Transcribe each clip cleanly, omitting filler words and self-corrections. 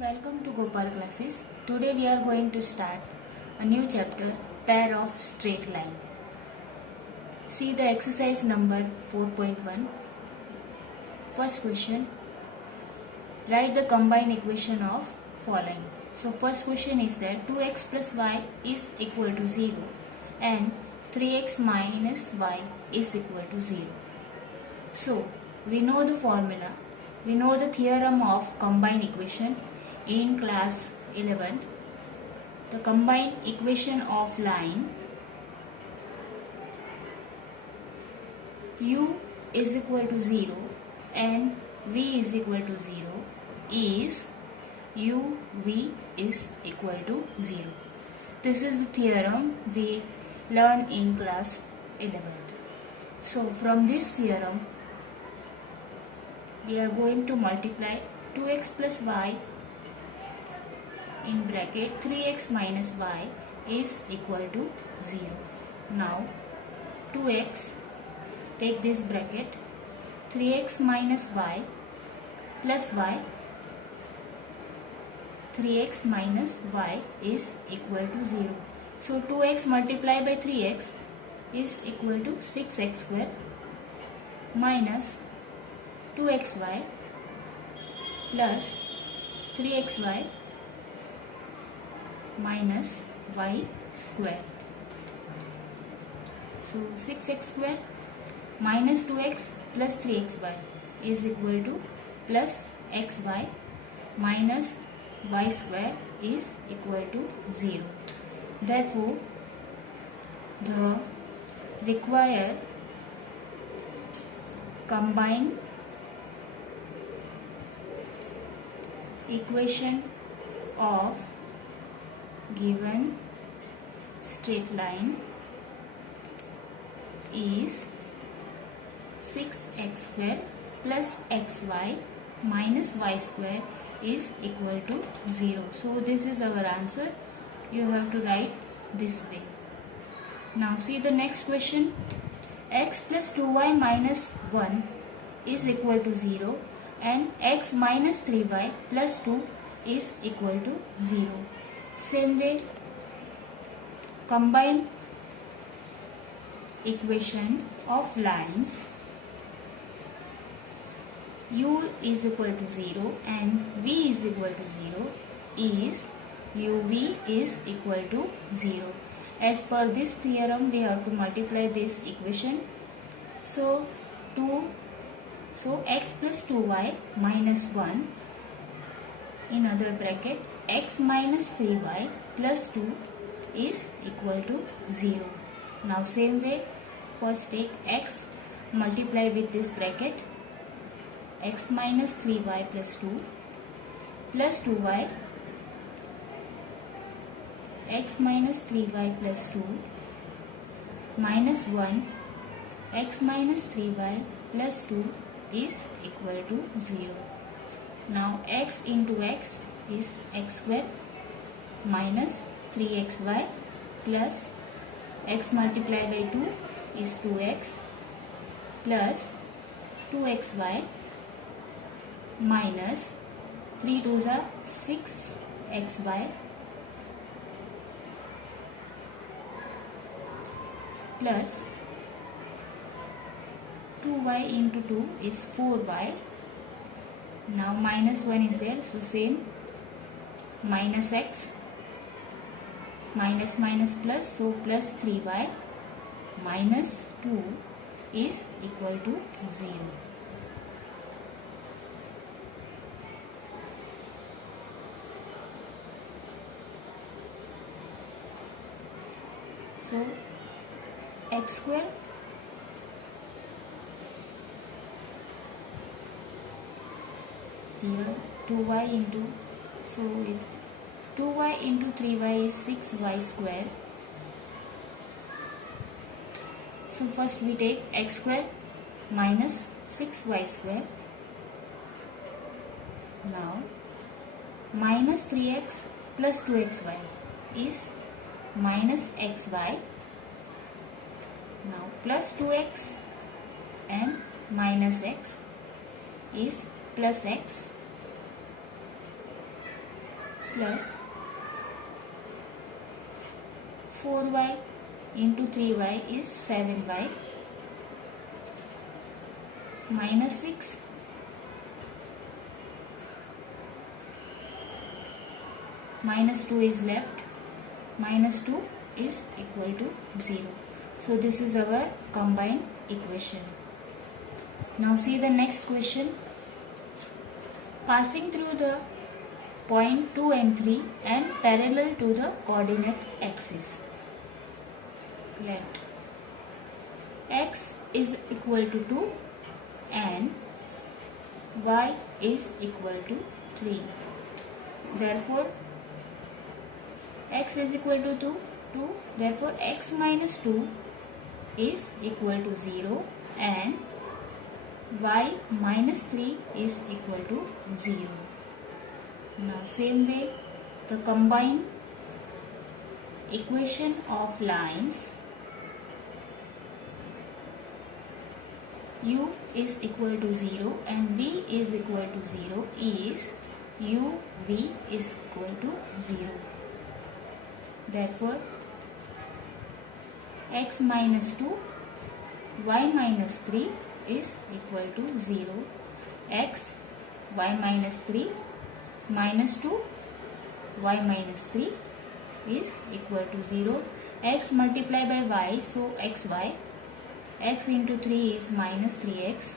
Welcome to Gopal classes. Today we are going to start a new chapter, pair of straight line. See the exercise number 4.1. First question, write the combined equation of following. So first question is that 2x plus y is equal to 0 and 3x minus y is equal to 0. So we know the formula. We know the theorem of combined equation in class 11. The combined equation of line u is equal to 0 and v is equal to 0 is u v is equal to 0. This is the theorem we learned in class 11th. So from this theorem we are going to multiply 2x plus y in bracket 3x minus y is equal to 0. Now 2x, take this bracket, 3x minus y plus y, 3x minus y is equal to 0. So 2x multiplied by 3x is equal to 6x square minus 2xy plus 3xy minus y square. So 6x square minus 2x plus 3xy is equal to plus xy minus y square is equal to 0. Therefore, the required combined equation of given straight line is 6x square plus xy minus y square is equal to 0. So this is our answer. You have to write this way. Now see the next question. X plus 2y minus 1 is equal to 0 and x minus 3y plus 2 is equal to 0. Same way, combine equation of lines u is equal to 0 and v is equal to 0 is uv is equal to 0. As per this theorem, we have to multiply this equation. So x plus 2y minus 1 in other bracket x minus 3y plus 2 is equal to 0. Now same way, first take x, multiply with this bracket x minus 3y plus 2 plus 2y x minus 3y plus 2 minus 1 x minus 3y plus 2 is equal to 0. Now x into x is x square minus 3xy plus x multiplied by 2 is 2x plus 2xy minus 3 2s are 6xy plus 2y into 2 is 4y. Now minus 1 is there, so same, minus x, minus minus plus, so plus 3y minus 2 is equal to 0. So x square here 2y into, so 2y into 3y is 6y square. So first we take x square minus 6y square. Now minus 3x plus 2xy is minus xy. Now plus 2x and minus x is plus x plus 4y into 3y is 7y minus 6 minus 2 is left, minus 2 is equal to 0. So this is our combined equation. Now see the next question. Passing through the point 2 and 3 and parallel to the coordinate axis. Let x is equal to 2 and y is equal to 3. Therefore, x is equal to 2. Therefore, x minus 2 is equal to 0 and y minus 3 is equal to 0. Now, same way, the combined equation of lines u is equal to 0 and v is equal to 0 is u v is equal to 0. Therefore, x minus 2 y minus 3 is equal to 0. X y minus 3 minus 2 y minus 3 is equal to 0. X multiplied by y, so xy. X into 3 is minus 3x.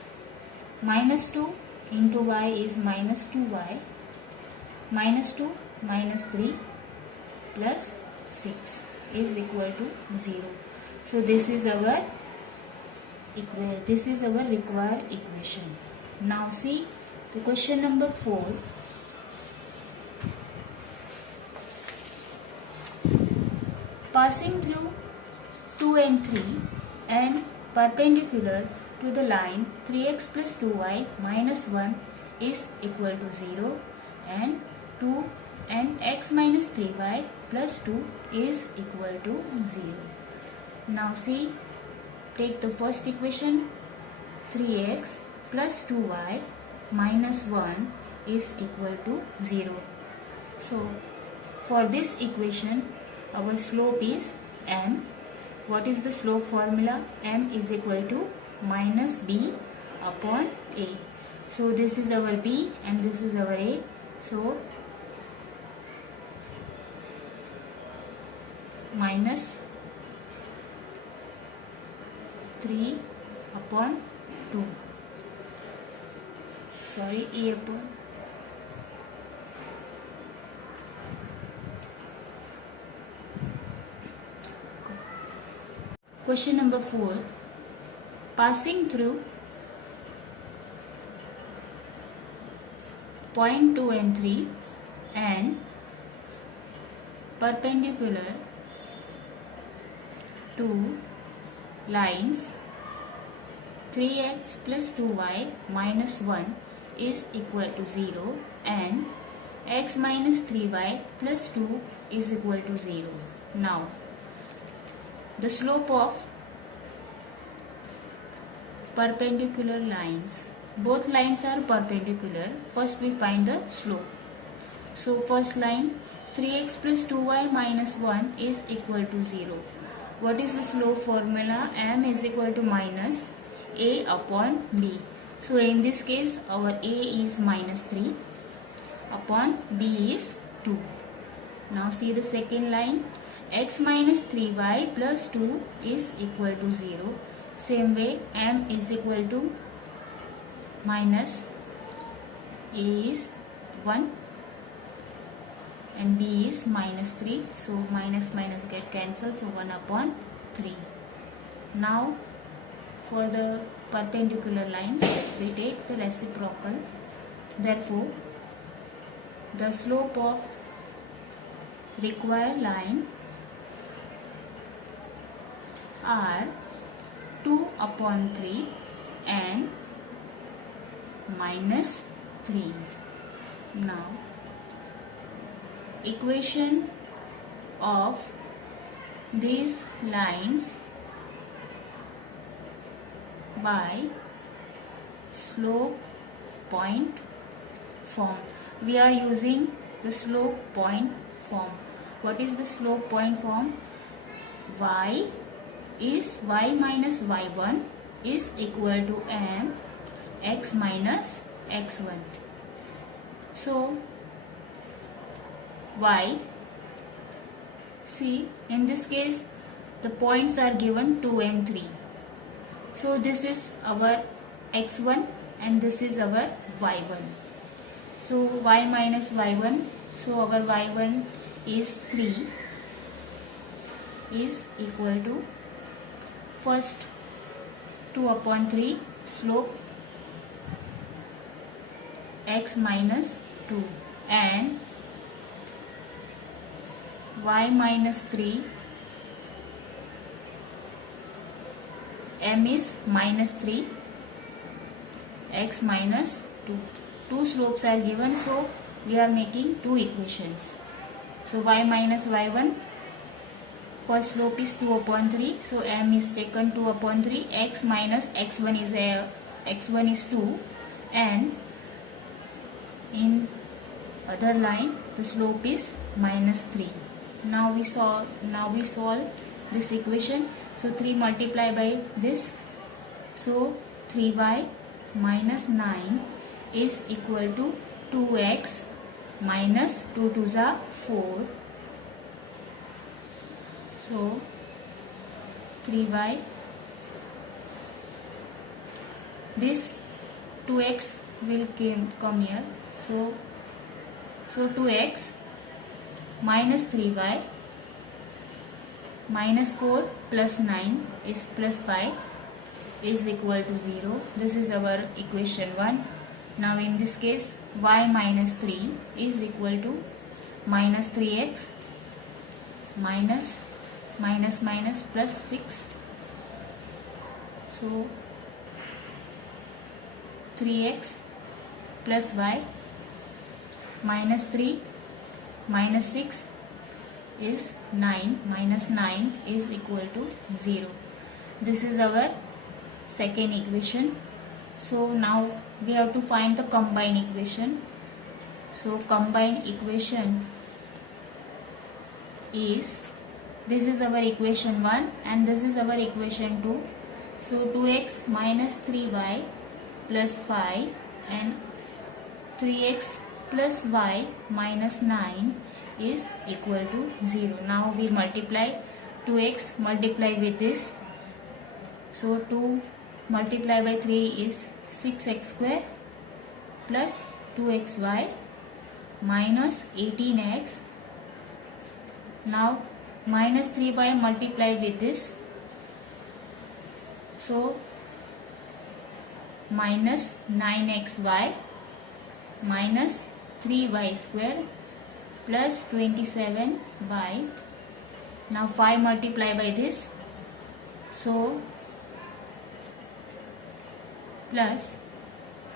Minus 2 into y is minus 2y. Minus 2 minus 3 plus 6 is equal to 0. So this is our required equation. Now see the question number 4. Passing through 2 and 3 and perpendicular to the line 3x plus 2y minus 1 is equal to 0 and 2 and x minus 3y plus 2 is equal to 0. Now see, take the first equation. 3x plus 2y minus 1 is equal to 0. So for this equation, our slope is m. What is the slope formula? M is equal to minus b upon a. So this is our b and this is our a. So minus 3 upon 2. Sorry, a upon. Question number 4. Passing through point 2 and 3 and perpendicular to lines 3x plus 2y minus 1 is equal to 0 and x minus 3y plus 2 is equal to 0. Now, the slope of perpendicular lines. Both lines are perpendicular. First we find the slope. So first line 3x plus 2y minus 1 is equal to 0. What is the slope formula? M is equal to minus a upon b. So in this case our a is minus 3 upon b is 2. Now see the second line. X minus 3y plus 2 is equal to 0. Same way, m is equal to minus a is 1 and b is minus 3. So minus minus get cancelled. So 1 upon 3. Now for the perpendicular lines, we take the reciprocal. Therefore, the slope of required line are 2 upon 3 and minus 3. Now, equation of these lines by slope point form. We are using the slope point form. What is the slope point form? Y minus y1 is equal to m x minus x1. So y, see, in this case the points are given 2 and 3. So this is our x1 and this is our y1. So y minus y1, so our y1 is 3 is equal to first 2 upon 3 slope x minus 2 and y minus 3 m is minus 3 x minus 2. Two slopes are given, so we are making two equations. So y minus y1, first slope is 2 upon 3, so m is taken 2 upon 3, x minus x1 is 2, and in other line the slope is minus 3. Now we solve this equation. So 3 multiplied by this, so 3y minus 9 is equal to 2x minus 2 2s are 4. So 3y, this 2x will come here. So 2x minus 3y minus 4 plus 9 is plus 5 is equal to 0. This is our equation 1. Now in this case y minus 3 is equal to minus 3x minus plus 6. So 3x plus y minus 3 minus 6 is 9, minus 9 is equal to 0. This is our second equation. So now we have to find the combined equation. So combined equation is, this is our equation 1 and this is our equation 2. So 2x minus 3y plus 5 and 3x plus y minus 9 is equal to 0. Now we multiply 2x multiply with this. So 2 multiplied by 3 is 6x square plus 2xy minus 18x. Now minus 3y multiplied with this. So minus 9xy minus 3y square plus 27y. Now 5 multiplied by this. So plus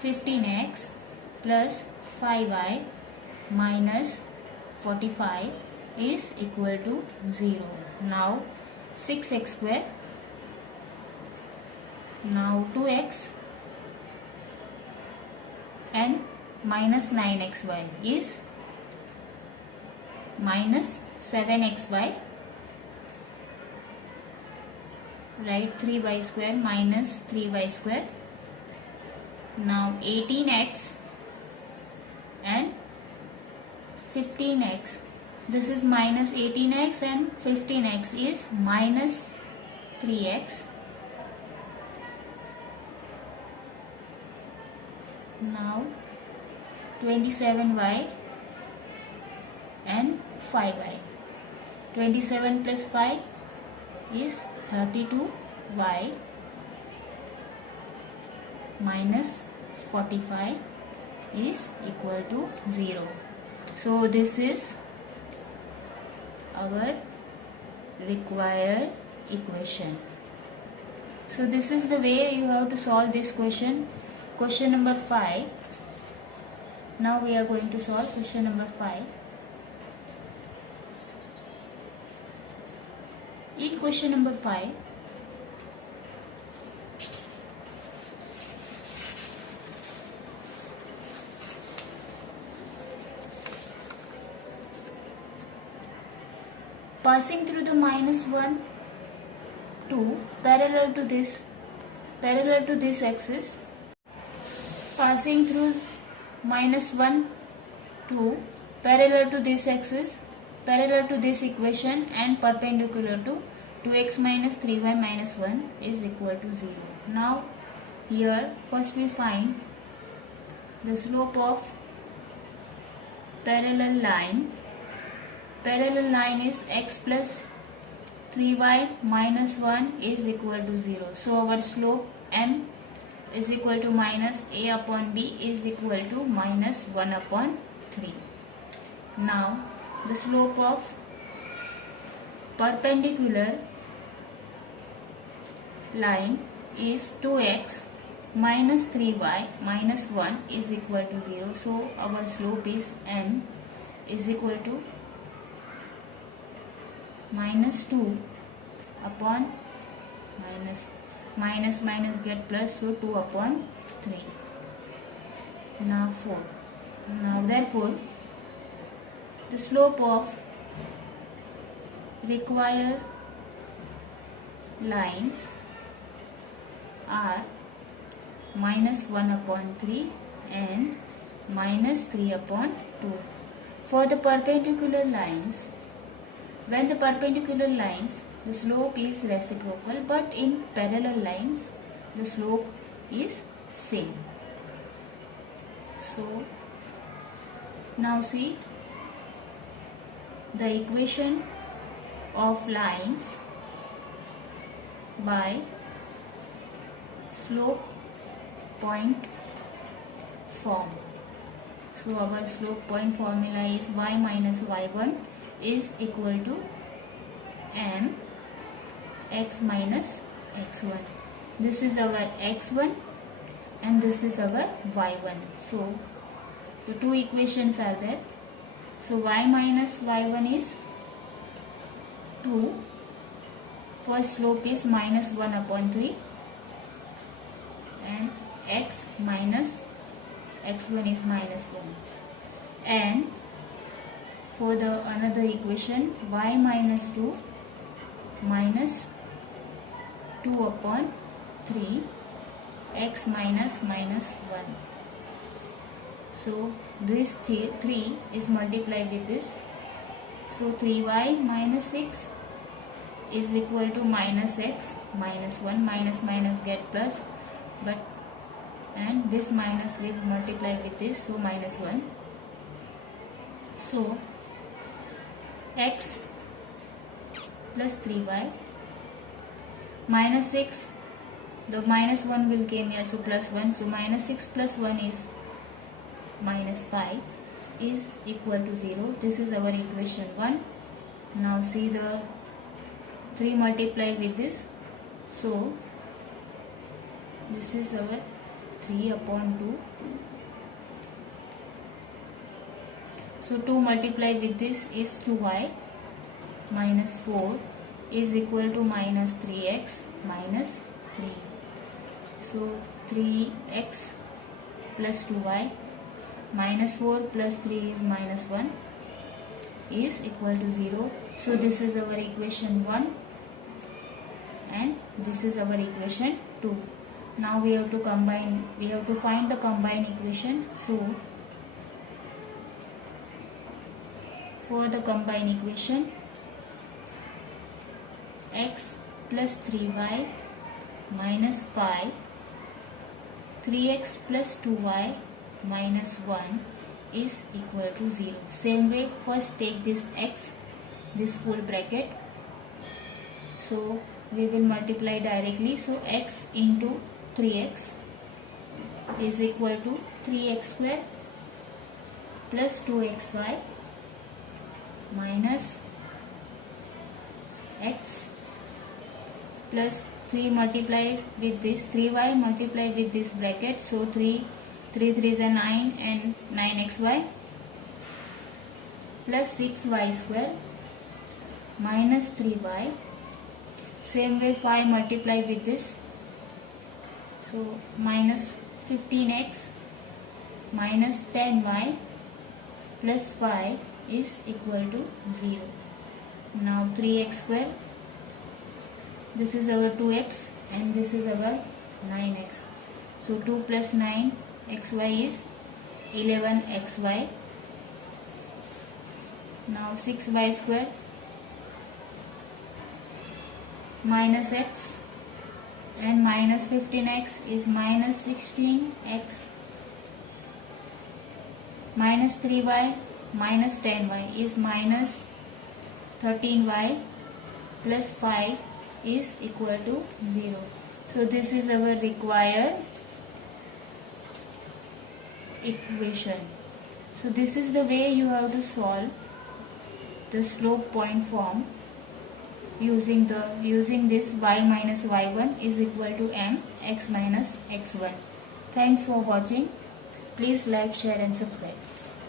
15x plus 5y minus 45 is equal to 0. Now 6x square. Now 2x and minus 9xy is minus 7xy. Write 3y square minus 3y square. Now 18x and 15x. This is minus 18x and 15x is minus 3x. Now 27y and 5y. 27 plus 5 is 32y minus 45 is equal to 0. So this is our required equation. So this is the way you have to solve this question. Question number 5. Now we are going to solve question number 5. In question number 5, passing through the -1, 2 parallel to this axis, passing through -1, 2 parallel to this axis, parallel to this equation and perpendicular to 2x minus 3y minus 1 is equal to 0. Now here first we find the slope of parallel line. Parallel line is x plus 3y minus 1 is equal to 0. So our slope m is equal to minus a upon b is equal to minus 1 upon 3. Now the slope of perpendicular line is 2x minus 3y minus 1 is equal to 0. So our slope is m is equal to minus 2 upon minus get plus, so 2 upon 3. Now 4. Now therefore the slope of required lines are minus 1 upon 3 and minus 3 upon 2. For the perpendicular lines, when the perpendicular lines, the slope is reciprocal, but in parallel lines the slope is same. So now see the equation of lines by slope point form. So our slope point formula is y minus y1 is equal to m x minus x1. This is our x1 and this is our y1. So the two equations are there. So y minus y1 is 2. First slope is minus 1 upon 3 and x minus x1 is minus 1. And for the another equation, y minus 2 minus 2 upon 3 x minus minus 1. So this 3 is multiplied with this. So 3y minus 6 is equal to minus x minus 1. Minus get plus, but and this minus will multiply with this, so minus 1. So x plus 3y minus 6, the minus 1 will came here, so plus 1. So minus 6 plus 1 is minus 5 is equal to 0. This is our equation 1. Now see the 3 multiply with this, so this is our 3 upon 2. So 2 multiply with this is 2y minus 4 is equal to minus 3x minus 3. So 3x plus 2y minus 4 plus 3 is minus 1 is equal to 0. So this is our equation 1 and this is our equation 2. Now we have to combine, we have to find the combined equation. So for the combined equation, x plus 3y minus 5, 3x plus 2y minus 1 is equal to 0. Same way, first take this x, this full bracket. So we will multiply directly. So x into 3x is equal to 3x square plus 2xy minus x plus 3 multiplied with this 3y multiplied with this bracket. So 3 3s are 9 and 9xy plus 6y square minus 3y. Same way 5 multiplied with this, so minus 15x minus 10y plus 5 is equal to 0. Now 3x square. This is our 2x and this is our 9x. So 2 plus 9 xy is 11xy. Now 6y square minus x and minus 15x is minus 16x. Minus 3y minus 10y is minus 13y plus 5 is equal to 0. So this is our required equation. So this is the way you have to solve the slope point form using this y minus y1 is equal to m x minus x1. Thanks for watching. Please like, share and subscribe.